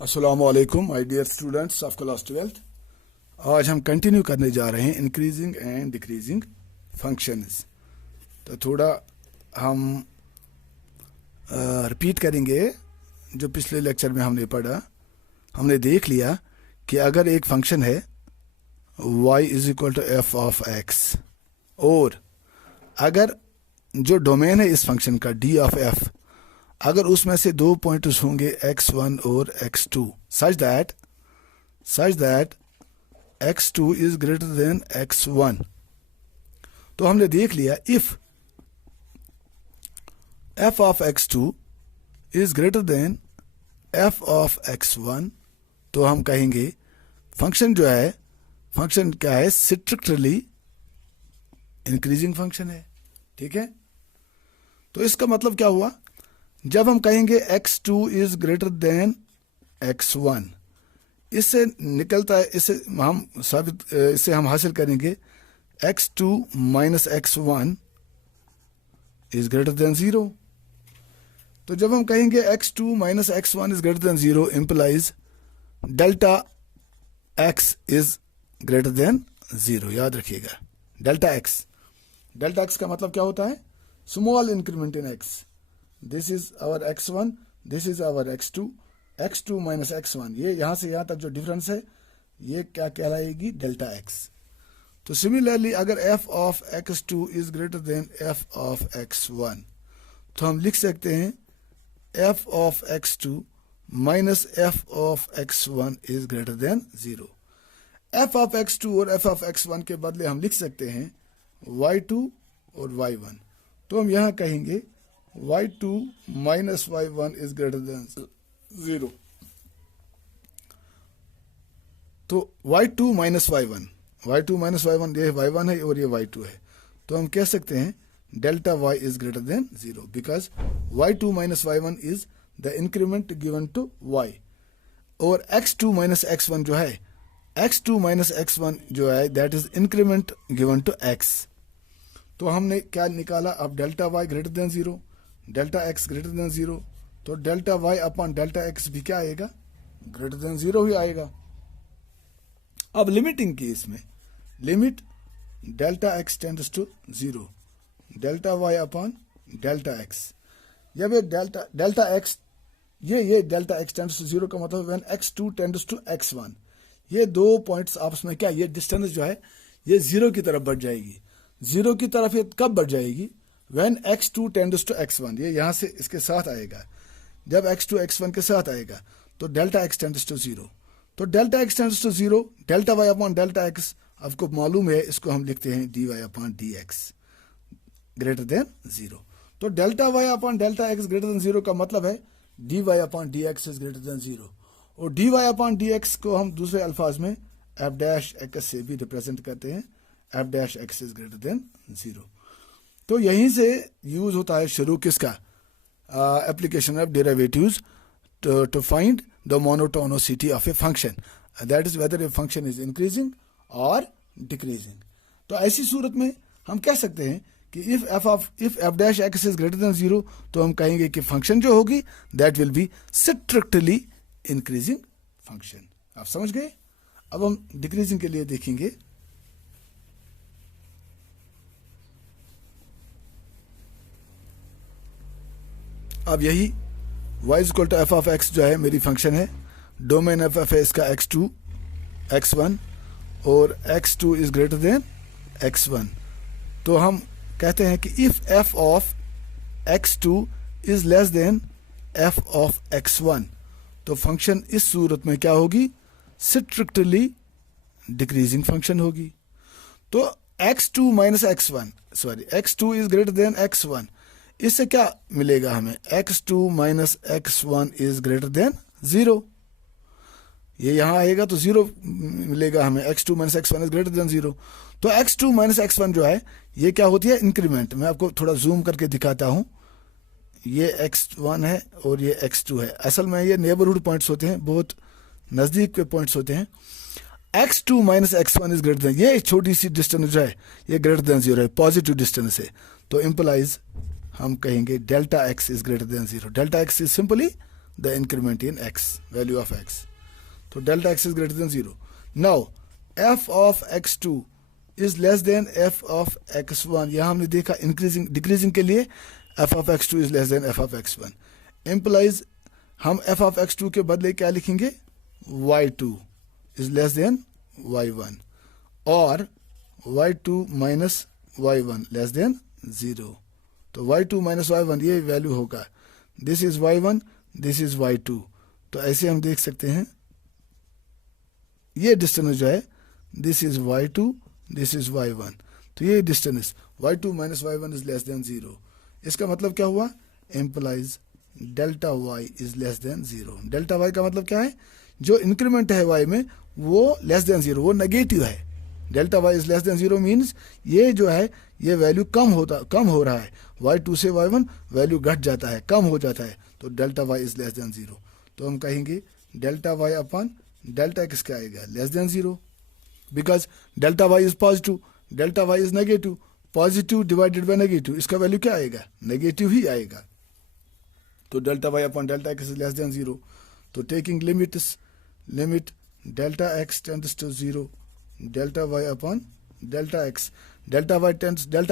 अस्सलाम वालेकुम my dear students of class 12th। आज हम कंटिन्यू करने जा रहे हैं इंक्रीजिंग एंड डिक्रीजिंग फंक्शंस। तो थोड़ा हम रिपीट करेंगे जो पिछले लेक्चर में हमने पढ़ा। हमने देख लिया कि अगर एक फंक्शन है y is equal to f of x, और अगर जो डोमेन है इस फंक्शन का d ऑफ f, अगर उसमें से दो पॉइंट्स होंगे x1 और x2 such that x2 is greater than x1, तो हमने देख लिया if f of x2 is greater then f of x1, तो हम कहेंगे फंक्शन जो है, फंक्शन क्या है, स्ट्रिक्टली इंक्रीजिंग फंक्शन है। ठीक है, तो इसका मतलब क्या हुआ, जब हम कहेंगे x2 is greater than x1, इससे निकलता है, इससे हम हासिल करेंगे x2 minus x1 is greater than 0। तो जब हम कहेंगे x2 minus x1 is greater than 0 implies delta x is greater than 0। याद रखिएगा, डेल्टा x का मतलब क्या होता है, small increment in x। This is our x1, this is our x2 minus x1, ये यहां से यहां तक जो डिफरेंस है ये क्या कहलाएगी, डेल्टा x। तो सिमिलरली अगर f of x2 is greater then f of x1, तो हम लिख सकते हैं f of x2 minus f of x1 is greater than 0। f of x2 और f ऑफ x1 के बदले हम लिख सकते हैं y2 और y1, तो हम यहां कहेंगे y2 minus y1 is greater than 0। तो y2 माइनस y1 ये y1 है और ये y2 है, तो हम कह सकते हैं delta y is greater than 0 because y2 minus y1 is the increment given to y, और x2 माइनस x1 जो है, x2 माइनस x1 जो है that is increment given to x। तो हमने क्या निकाला, अब delta y greater than 0, delta x greater than 0, तो delta y upon delta x भी क्या आएगा, ग्रेटर देन 0 ही आएगा। अब लिमिटिंग केस में limit delta x tends to 0, delta y upon delta x, जब ये डेल्टा x ये डेल्टा x टेंड्स टू 0 का मतलब when x2 tends to x1, ये दो पॉइंट्स आपस में क्या, ये डिस्टेंस जो है ये 0 की तरफ बढ़ जाएगी। 0 की तरफ ये कब बढ़ जाएगी, when x2 tends to x1, ये यहां से इसके साथ आएगा, जब x2 x1 के साथ आएगा तो डेल्टा x टेंड्स टू 0, तो delta x tends to 0, delta y upon delta x आपको मालूम है, इसको हम लिखते हैं dy upon dx greater than 0। तो delta y upon delta x greater than 0 का मतलब है dy upon dx is greater than 0, और dy अपॉन dx को हम दूसरे अल्फाज में f डैश x से भी रिप्रेजेंट करते हैं, f dash x is greater than 0। तो यहीं से यूज होता है शुरू किसका, application of derivatives to find the monotonicity of a function, that is whether a function is increasing और डिक्रीजिंग। तो ऐसी सूरत में हम कह सकते हैं कि if f dash x is greater than 0, तो हम कहेंगे कि फंक्शन जो होगी that will be strictly increasing function. आप समझ गए। अब हम डिक्रीजिंग के लिए देखेंगे। अब यही y is equal to f of x जो है मेरी फंक्शन है, डोमेन एफ है इसका x2 x1 और x2 is greater than x1, तो हम कहते हैं कि if f of x2 is less then f of x1, तो फंक्शन इस सूरत में क्या होगी, स्ट्रिक्टली डिक्रीजिंग फंक्शन होगी। तो x2 minus x2 is greater than x1, इससे क्या मिलेगा हमें, x2 minus x1 is greater than 0, ये यहां आएगा तो 0 मिलेगा हमें, x2 minus x1 is greater than 0। तो x2 माइनस x1 जो है ये क्या होती है, इंक्रीमेंट। मैं आपको थोड़ा जूम करके दिखाता हूं, ये x1 है और ये x2 है, असल में ये नेबरहुड पॉइंट्स होते हैं, बहुत नजदीक के पॉइंट्स होते हैं। x2 minus x1 is greater then, ये छोटी सी डिस्टेंस जो है ये ग्रेटर देन 0 है, पॉजिटिव डिस्टेंस है, तो इंप्लाइज हम कहेंगे delta x is greater than 0। Delta x is simply the increment in x, value of x. So delta x is greater than 0. Now f of x2 is less than f of x1. यहाँ हमने देखा increasing decreasing के लिए f of x2 is less than f of x1. Implies हम f of x2 के बदले क्या लिखेंगे, y2 is less than y1 और y2 minus y1 less than 0. तो y2 minus y1 ये वैल्यू होगा. This is y1, this is y2. तो ऐसे हम देख सकते हैं ये डिस्टेंस जो है, this is y2, this is y1. तो ये distance y2 minus y1 is less than 0. इसका मतलब क्या हुआ, implies delta y is less than 0. Delta y का मतलब क्या है, जो इंक्रीमेंट है y में वो लेस देन 0, वो नेगेटिव है. Delta y is less than 0 means ये जो है ये वैल्यू कम हो रहा है. y2 से y1 वैल्यू घट जाता है, कम हो जाता है. तो delta y is less than 0. तो हम कहेंगे delta y upon delta x क्या आएगा, less than 0. Because delta y is positive, delta y is negative. Positive divided by negative, इसका वैल्यू क्या आएगा, नेगेटिव ही आएगा. तो delta y upon delta x is less than 0. तो taking limit delta x tends to 0, delta y upon delta x. Delta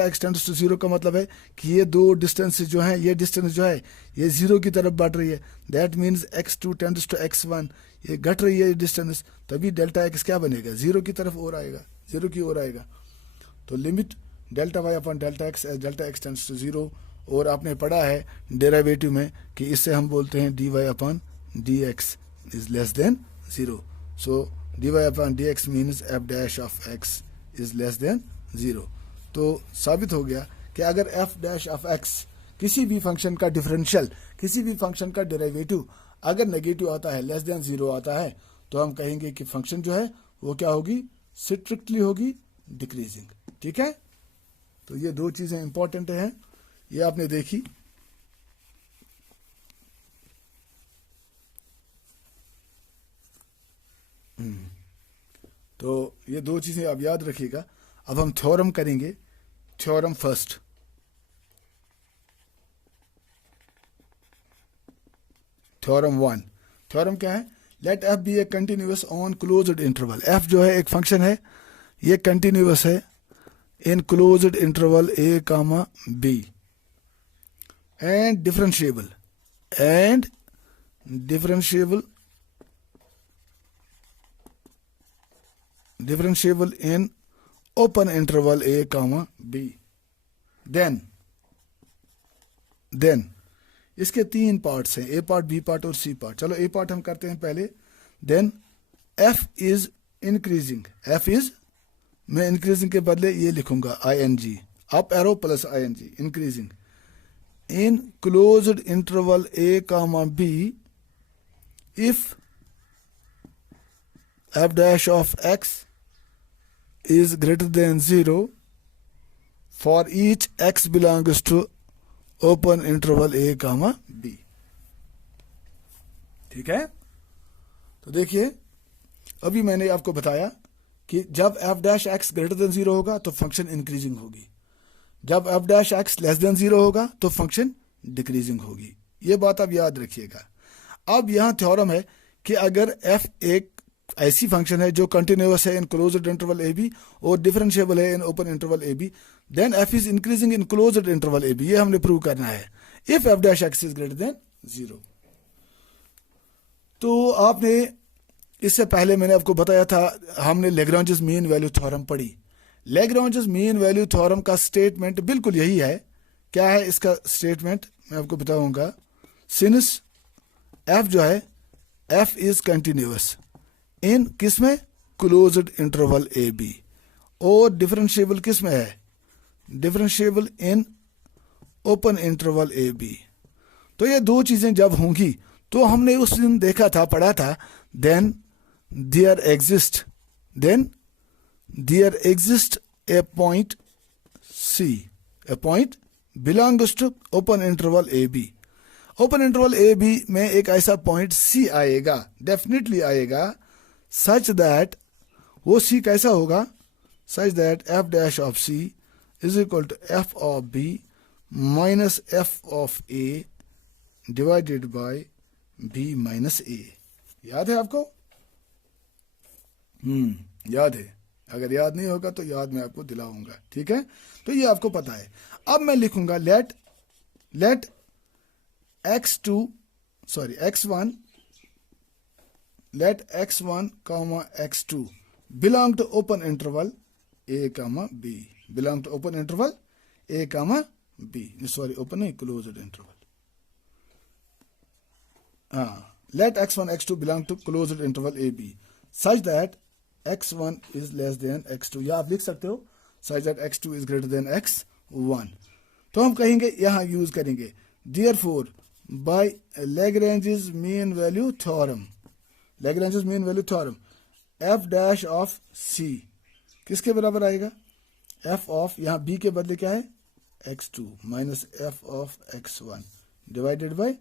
x tends to 0 का मतलब है कि ये दो डिस्टेंस जो हैं, ये डिस्टेंस जो है ये 0 की तरफ बढ़ रही है. That means x2 tends to x1, ये घट रही है डिस्टेंस. तभी डेल्टा x क्या बनेगा, 0 की तरफ और आएगा, 0 की ओर आएगा. तो limit delta y upon delta x tends to 0. और आपने पढ़ा है डेरिवेटिव में कि इससे हम बोलते हैं dy upon dx is less than 0. So dy upon dx means f dash of x is less than 0. तो साबित हो गया कि अगर f डैश ऑफ x किसी भी फंक्शन का डिफरेंशियल, किसी भी फंक्शन का डेरिवेटिव अगर नेगेटिव आता है, लेस देन 0 आता है, तो हम कहेंगे कि फंक्शन जो है वो क्या होगी, स्ट्रिक्टली होगी डिक्रीजिंग. ठीक है. तो ये दो चीजें इंपॉर्टेंट हैं, ये आपने देखी. तो ये दो चीजें आप याद रखिएगा. अब हम थ्योरम करेंगे. Theorem first. थ्योरम 1. थ्योरम क्या है, let f be a continuous on closed interval. f जो है एक फंक्शन है, ये कंटिन्यूअस है in closed interval a comma b and differentiable in open interval a comma b. then इसके 3 पार्ट्स हैं, ए पार्ट, बी पार्ट और सी पार्ट. चलो ए पार्ट हम करते हैं पहले. Then f is increasing. f is, मैं इंक्रीजिंग के बदले ये लिखूंगा ing, up arrow plus ing, increasing in closed interval a comma b if f dash of x is greater than 0 for each x belongs to open interval a comma b. ठीक है. तो देखिए अभी मैंने आपको बताया कि जब f dash x greater than 0 होगा तो फंक्शन इंक्रीजिंग होगी, जब f dash x less than 0 होगा तो फंक्शन डिक्रीजिंग होगी. ये बात आप याद रखिएगा. अब यहाँ थ्योरम है कि अगर f एक ऐसी फंक्शन है जो कंटिन्यूअस है in closed interval A b और डिफरेंशिएबल है in open interval A b, then f is increasing in closed interval A b. ये हमने प्रूव करना है if f dash x is greater than 0. तो आपने इससे पहले मैंने आपको बताया था, हमने लैग्रांजेस मीन वैल्यू थ्योरम पढ़ी. लैग्रांजेस मीन वैल्यू थ्योरम का स्टेटमेंट बिल्कुल यही है. क्या है इसका स्टेटमेंट, मैं आपको बताऊंगा. सिंस f जो है f इज कंटिन्यूअस इन किस में, क्लोज्ड इंटरवल ए बी, और डिफरेंशिएबल किस में है, differentiable in open interval A b. तो ये दो चीजें जब होंगी तो हमने उस दिन देखा था, पढ़ा था, then there exist a point C, a point belongs to open interval AB. Open interval AB में एक ऐसा पॉइंट C आएगा, डेफिनेटली आएगा, सच दैट वो C कैसा होगा, such that f dash of C is equal to f of B minus f of A divided by B minus A. याद है आपको? याद है। अगर याद नहीं होगा तो याद मैं आपको दिलाऊंगा, ठीक है? तो ये आपको पता है। अब मैं लिखूंगा late x1 let x1 comma x2 belong to open interval a comma b, belong to open interval a comma b, sorry open नहीं closed interval, let x1 x2 belong to closed interval a b such that x1 is less than x2, या आप लिख सकते हो such that x2 is greater than x1। तो हम कहेंगे यहां यूज करेंगे therefore by Lagrange's mean value theorem, Lagrange's mean value theorem, f dash of c किसके बराबर आएगा? f of, यहाँ b के बदले क्या है? x2 minus f of x1 divided by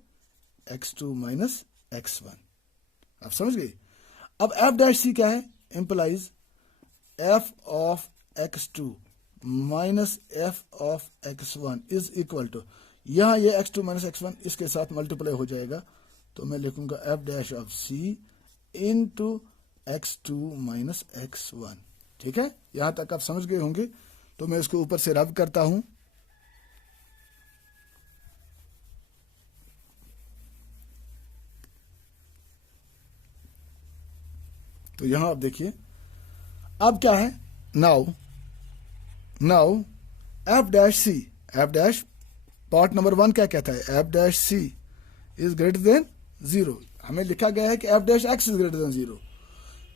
x2 minus x1। आप समझ गए? अब f dash c क्या है? implies f of x2 minus f of x1 is equal to, यहाँ ये x2 minus x1 इसके साथ मल्टीप्लाई हो जाएगा, तो मैं लिखूंगा f dash of c into x2 minus x1। ठीक है? यहां तक आप समझ गए होंगे। तो मैं इसको ऊपर से रब करता हूं। तो यहां आप देखिए अब क्या है, now f dash c, f dash part number 1 क्या कहता है? f dash c is greater than 0। हमें लिखा गया है कि f dash x is greater than 0,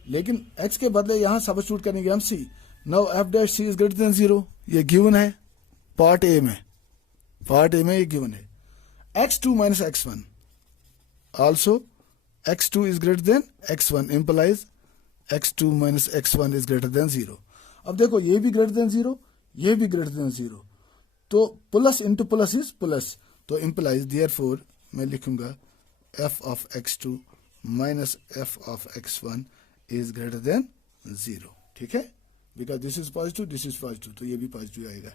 लेकिन x के बदले यहां सब्स्टिट्यूट करेंगे हम c। Now f dash c is greater than 0, ये गिवन है पार्ट ए में, ये गिवन है। x2 minus x1 also x2 is greater than x1 implies x2 minus x1 is greater than 0। अब देखो ये भी ग्रेटर देन 0, ये भी ग्रेटर देन 0, तो plus into plus is plus, तो implies therefore मैं लिखूंगा f of x2 minus f of x1 is greater than 0। ठीक है? Because this is positive, this is positive, तो ये भी पॉजिटिव आएगा।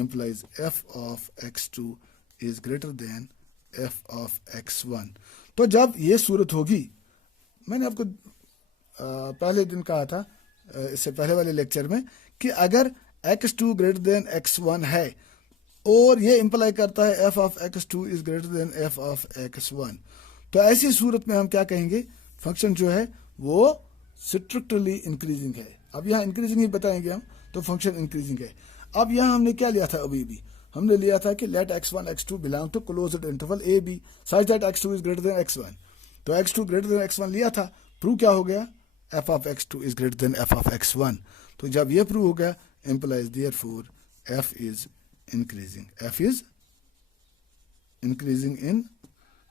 implies f of x2 is greater then f of x1। तो जब ये सूरत होगी, मैंने आपको पहले दिन कहा था, इससे पहले वाले लेक्चर में, कि अगर x2 ग्रेटर देन x1 है और ये इंप्लाई करता है f of x2 is greater then f of x1, तो ऐसी सूरत में हम क्या कहेंगे? फंक्शन जो है वो स्ट्रिक्टली इंक्रीजिंग है। अब यहाँ इंक्रीजिंग ही बताएंगे हम, तो फंक्शन इंक्रीजिंग है। अब यहाँ हमने क्या लिया था? अभी भी हमने लिया था कि let x1 x2 belong to closed interval A B such that x2 is greater than x1। तो x2 ग्रेटर देन x1 लिया था, प्रूव क्या हो गया? f of x2 is greater then f of x1। तो जब ये प्रूव हो गया, implies therefore f is increasing in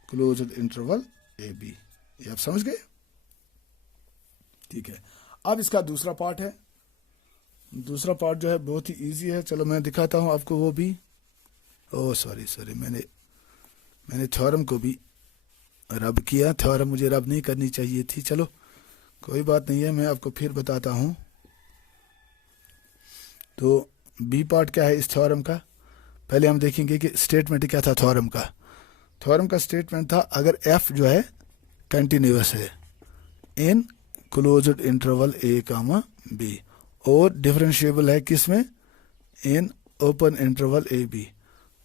closed interval a b। ये आप समझ गए? ठीक है। अब इसका दूसरा पार्ट है। दूसरा पार्ट जो है बहुत ही इजी है। चलो मैं दिखाता हूं आपको वो भी। ओह सॉरी, मैंने थ्योरम को भी रब किया। थ्योरम मुझे रब नहीं करनी चाहिए थी। चलो कोई बात नहीं है, मैं आपको फिर बताता हूं। तो बी पार्ट क्या है इस थ्योरम का? पहले हम देखेंगे कि स्टेटमेंट क्या था थ्योरम का। थ्योरम का स्टेटमेंट था, अगर एफ जो है कंटिन्यूअस है in closed interval a comma b और डिफरेंशिएबल है किसमें? In open interval A b.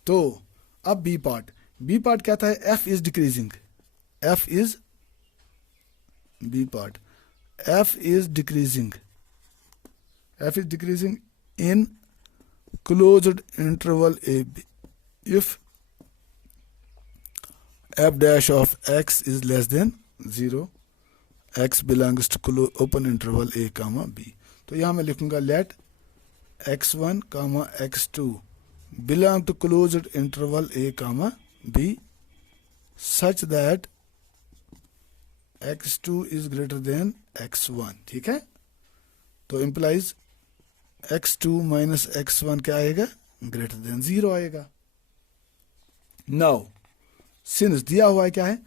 तो अब बी पार्ट क्या था? F is decreasing, b part f is decreasing in closed interval a b if f dash of x is less than 0, x belongs to open interval a comma b। तो यहाँ मैं लिखूंगा let x1 comma x2 belong to closed interval a comma b such that x2 is greater than x1। ठीक है? तो implies x2 minus x1 क्या आएगा? Greater than 0 आएगा। नाउ सिंस दिया हुआ है क्या है?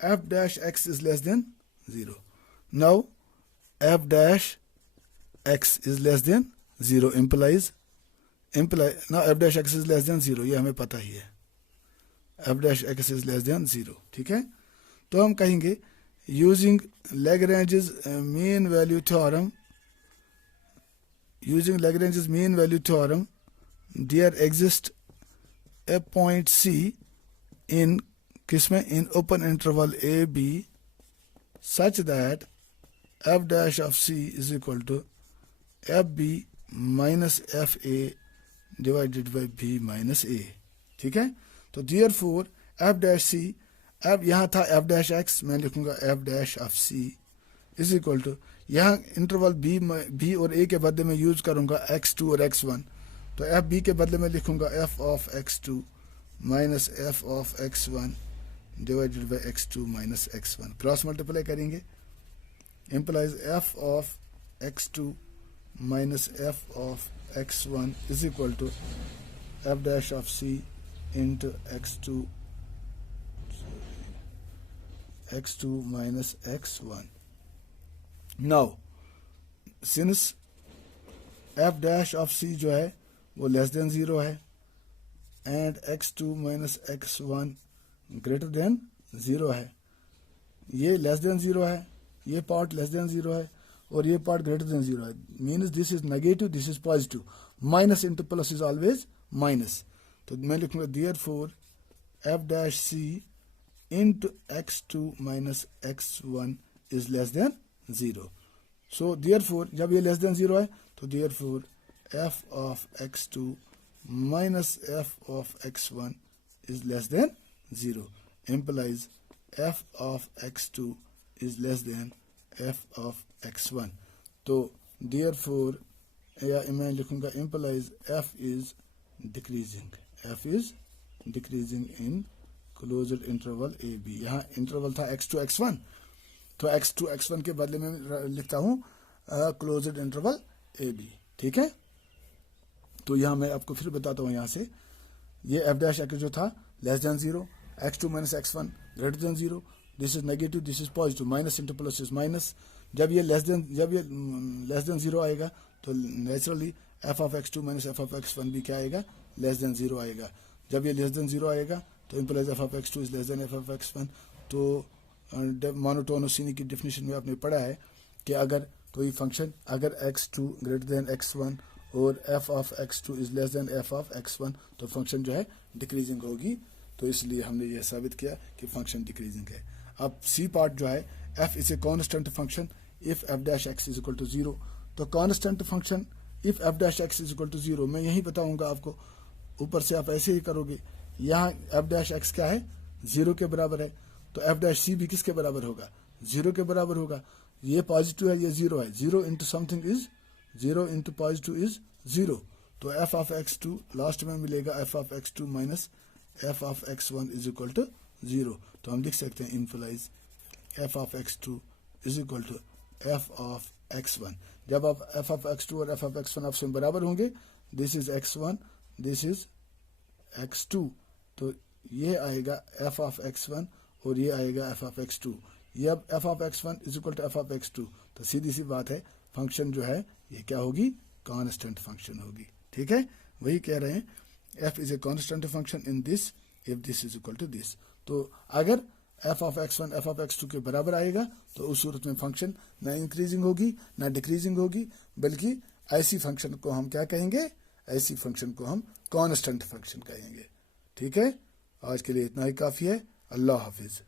f dash x is less than 0। Now f dash x is less than 0 implies now f dash x is less than 0, ये हमें पता ही है। f dash x is less than 0। ठीक है? तो हम कहेंगे using Lagrange's mean value theorem, using Lagrange's mean value theorem there exist a point C in किसमें, in open interval A B such that F dash of c is equal to F B minus F A divided by B minus A. ठीक है, तो therefore f dash सी, अब यहाँ था F dash x, मैं लिखूंगा f dash of c is equal to, यहाँ interval b और ए के बदले में यूज करूंगा x2 और x1, तो एफ बी के बदले में लिखूंगा F of x2 minus F of x1 divided by x2 minus x1, cross multiply करेंगे, implies f of x2 minus f of x1 is equal to f dash of c into x2 minus x1. Now since f dash of c जो है वो less than 0 है and x2 minus x1 greater than 0 है, ये less than 0 है, ये part less than 0 है और ये पार्ट ग्रेटर देन 0 है, means this is negative, this is positive, minus into plus is always minus, तो मैं लिखूंगा therefore f dash c into x2 minus x1 is less than 0। So therefore जब ये less than 0 है तो therefore f of x2 minus f of x1 is less than 0, implies f of x2 is less than f of x1, तो therefore या मैं लिखूंगा implies f is decreasing in closed interval a b। यहाँ interval था x2 x1, तो x2 x1 के बदले में लिखता हूँ क्लोज्ड इंटरवल a b। ठीक है, तो यहाँ मैं आपको फिर बताता हूँ, यहाँ से ये f डैश x जो था less than 0, x2 minus x1 greater than 0, this is negative, this is positive, minus into plus is minus, जब ये लेस देन 0 आएगा तो naturally f of x2 minus f of x1 भी क्या आएगा, less than 0 आएगा, जब ये लेस देन 0 आएगा तो implies f of x2 is less then f of x1। तो मोनोटोनोसिटी की डेफिनेशन में आपने पढ़ा है कि अगर कोई फंक्शन अगर x2 ग्रेटर देन x1 और f of x2 is less then f of x1 तो फंक्शन जो है डिक्रीजिंग होगी, तो इसलिए हमने यह साबित किया कि फंक्शन डिक्रीजिंग है। अब सी पार्ट जो है f is a constant function if f dash x is equal to 0, तो constant function if f dash x is equal to 0 मैं यही बताऊंगा आपको, ऊपर से आप ऐसे ही करोगे, यहाँ f डैश x क्या है 0 के बराबर है, तो f डैश c भी किसके बराबर होगा, 0 के बराबर होगा, ये पॉजिटिव है ये 0 है, 0 into something is 0 into positive is 0, तो f ऑफ x2 लास्ट में मिलेगा f of x2 minus f of x1 is equal to 0, तो हम लिख सकते हैं implies f of x2 is equal to f of x1। जब आप f ऑफ x2 और f ऑफ x1 आपस में बराबर होंगे, this is x1 this is x2, तो ये आएगा f ऑफ x1 और ये आएगा f ऑफ x2, ये अब f of x1 is equal to f of x2, तो सीधी सी बात है फंक्शन जो है ये क्या होगी, कांस्टेंट फंक्शन होगी। ठीक है, वही कह रहे हैं f is a constant function in this if this is equal to this, तो अगर f of x1 f of x2 के बराबर आएगा तो उस सूरत में फंक्शन ना इंक्रीजिंग होगी ना डिक्रीजिंग होगी, बल्कि ऐसी फंक्शन को हम क्या कहेंगे, ऐसी फंक्शन को हम कांस्टेंट फंक्शन कहेंगे। ठीक है, आज के लिए इतना ही काफी है, अल्लाह हाफिज।